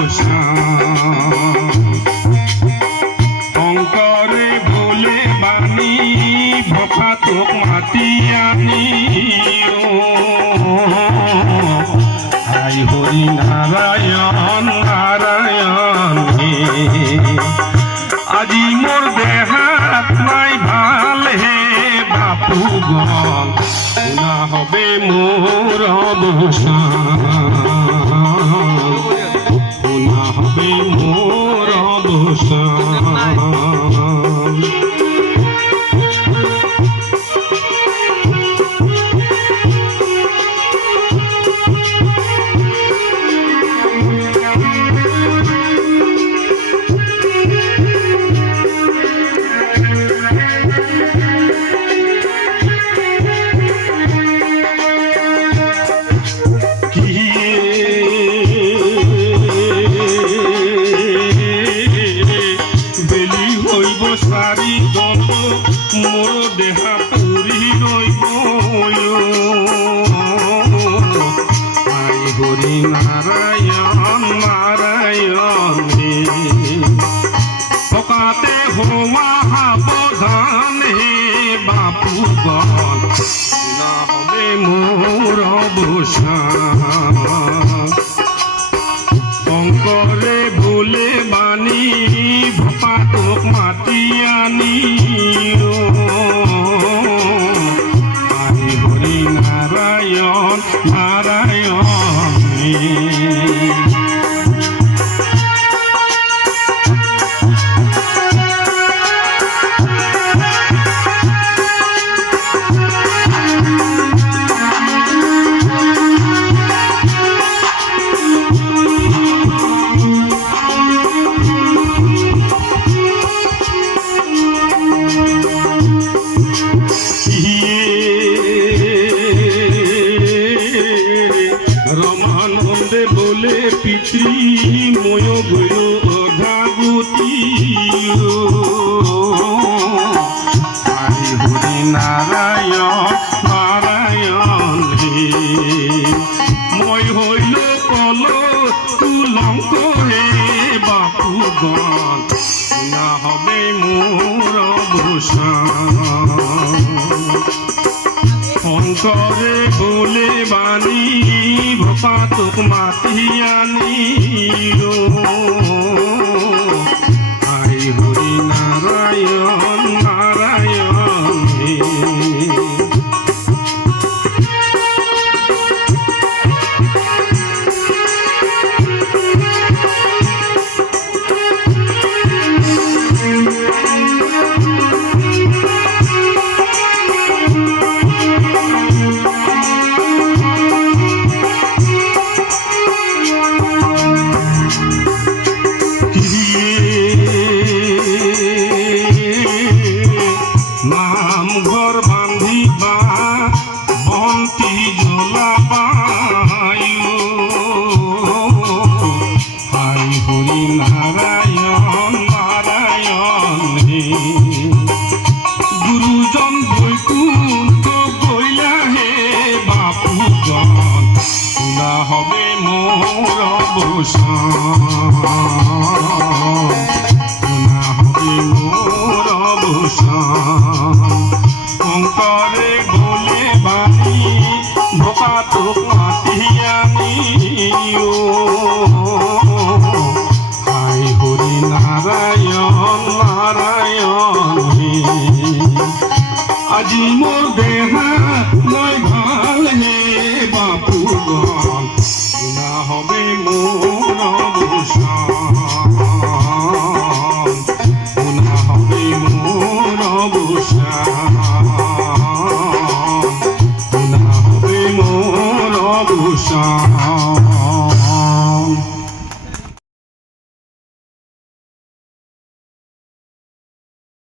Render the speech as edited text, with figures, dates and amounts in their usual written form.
অবসান। শঙ্করে বলে বাণী ভকা তোক মাতি আনি হাই হরি নারায়ণ নারায়ণ হে। আজি মোর দেহাত নাই ভাল হে বাপুগণ শুনা হবে মোর অবসান, শুনা হবে মোর অবসান। সারি গল মোর দেহা পুরি রইব হাই হরি নারায়ণ নারায়ণ হে। পকাতে হওয়া সাবধান হে বাপুগণ শুনা হবে মোর অবসান। শঙ্করে বলে বাণী ভপা তোক মাতি আনি হাই হরি নারায়ণ নারায়ণ হে। রমানন্দে বলে পিতৃময় গয় অধাগতি হাই হরি নারায়ণ নারায়ণ হে। মই হইল কল তুলঙ্ক হে বাপুগণ শুনা হবে মোর অবসান। শঙ্করে বলে বাণী ভপা তোক মাতি আনি হাই হরি নারায়ণ নারায়ণ হে। নাম ঘর বান্ধিবা বন্তি জ্বলাবা হাই হরি নারায়ণ নারায়ণ হে। গুরুজন বৈকুণ্ঠ গইলা হে বাপুগণ শুনা হবে মোর অবসান, শুনা হবে মোর অবসান। শঙ্করে বলে বাণী ভোকা তোক মাতি আনি হাই হরি নারায়ণ নারায়ণ হে। আজি মোর দেহা নাই ভাল হে বাপুগণ শুনা হবে মোর অবসান, শুনা হবে মোর অবসান, শুনা হবে মোর অবসান।